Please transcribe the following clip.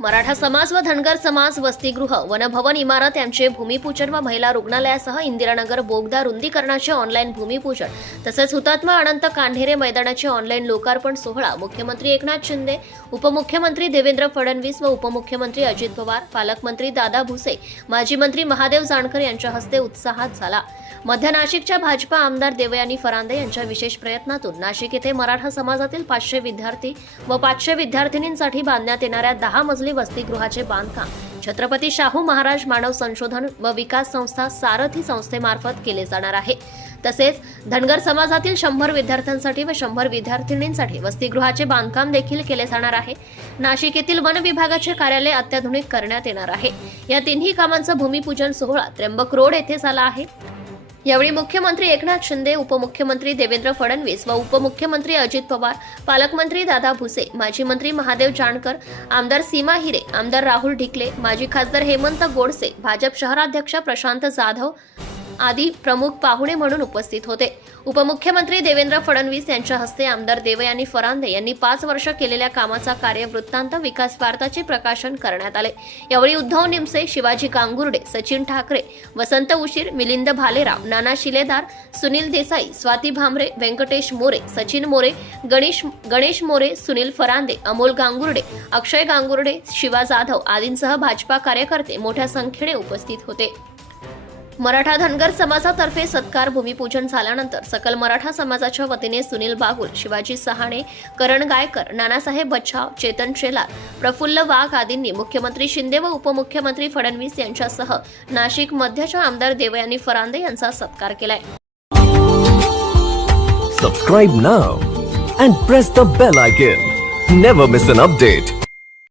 मराठा समाज व धनगर समाज वसतिगृह वनभवन इमारत यांचे भूमिपूजन व महिला रुग्णालयासह इंदिरानगर बोगदा रुंदीकरणाचे ऑनलाईन भूमिपूजन तसेच हुतात्मा अनंत कांढेरे मैदानाचे ऑनलाईन लोकार्पण सोहळा मुख्यमंत्री एकनाथ शिंदे उपमुख्यमंत्री देवेंद्र फडणवीस व उपमुख्यमंत्री अजित पवार पालकमंत्री दादा भुसे माजी मंत्री महादेव जानकर यांच्या हस्ते उत्साहात झाला. मध्य नाशिकच्या भाजपा आमदार देवयानी फरांदे यांच्या विशेष प्रयत्नातून नाशिक येथे मराठा समाजातील पाचशे विद्यार्थी व पाचशे विद्यार्थिनींसाठी बांधण्यात येणाऱ्या दहा मजली वसतिगृहाचे बांधकाम. छत्रपती शाहू महाराज मानव संशोधन व विकास संस्था सारथी संस्थेमार्फत केले जाणार आहे. तसेच धनगर समाजातील शंभर विद्यार्थ्यांसाठी व शंभर विद्यार्थिनींसाठी वसतिगृहाचे बांधकाम देखील केले जाणार आहे. नाशिक येथील वन विभागाचे कार्यालय अत्याधुनिक करण्यात येणार आहे. या तिन्ही कामांचा भूमिपूजन सोहळा त्र्यंबक रोड येथे झाला आहे. यावेळी मुख्यमंत्री एकनाथ शिंदे उपमुख्यमंत्री देवेंद्र फडणवीस व उपमुख्यमंत्री अजित पवार पालकमंत्री दादा भुसे माजी मंत्री महादेव जानकर आमदार सीमा हिरे आमदार राहुल ढिकले माजी खासदार हेमंत गोडसे भाजप शहराध्यक्ष प्रशांत जाधव आदी प्रमुख पाहुणे म्हणून उपस्थित होते. उपमुख्यमंत्री देवेंद्र फडणवीस यांच्या हस्ते आमदार देवयानी फरांदे यांनी पाच वर्ष केलेल्या कामाचा कार्यवृत्तांत विकास वार्ताचे प्रकाशन करण्यात आले. यावेळी उद्धव निमसे शिवाजी कांगुर्डे सचिन ठाकरे वसंत उशीर मिलिंद भालेराव नाना शिलेदार सुनील देसाई स्वाती भामरे व्यंकटेश मोरे सचिन मोरे गणेश गणेश मोरे सुनील फरांदे अमोल गांगुर्डे अक्षय गांगुर्डे शिवा जाधव आदींसह भाजपा कार्यकर्ते मोठ्या संख्येने उपस्थित होते. मराठा धनगर समाजातर्फे सत्कार भूमिपूजन झाल्यानंतर सकल मराठा समाजाच्या वतीने सुनील बागुल शिवाजी सहाणे करण गायकर नानासाहेब बच्छाव चेतन शेलार प्रफुल्ल वाघ आदींनी मुख्यमंत्री शिंदे व उपमुख्यमंत्री फडणवीस यांच्यासह नाशिक मध्यच्या आमदार देवयानी फरांदे यांचा सत्कार केलाय. Subscribe now and press the bell icon never miss an update